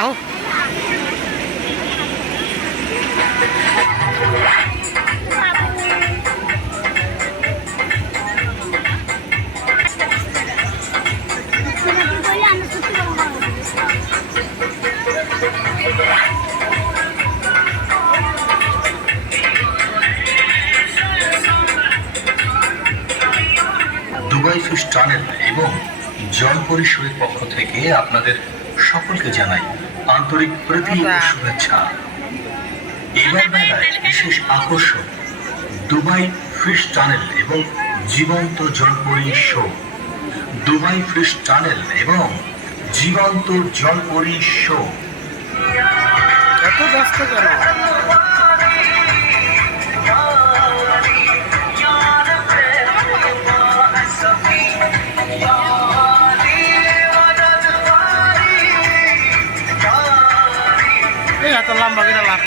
আও Dubai fish tunnel এবং জলপরি শোয়ের পক্ষ থেকে আপনাদের সকলকে জানাই আন্তরিক প্রীতি ও শুভেচ্ছা। এবার বেলায় বিশেষ আকর্ষণ দুবাই ফিশ টানেল এবং জীবন্ত জলপরি শো। দুবাই ফিশ টানেল এবং জীবন্ত জলপরি শো। এত ব্যস্ত কেন? এত লম্বা করে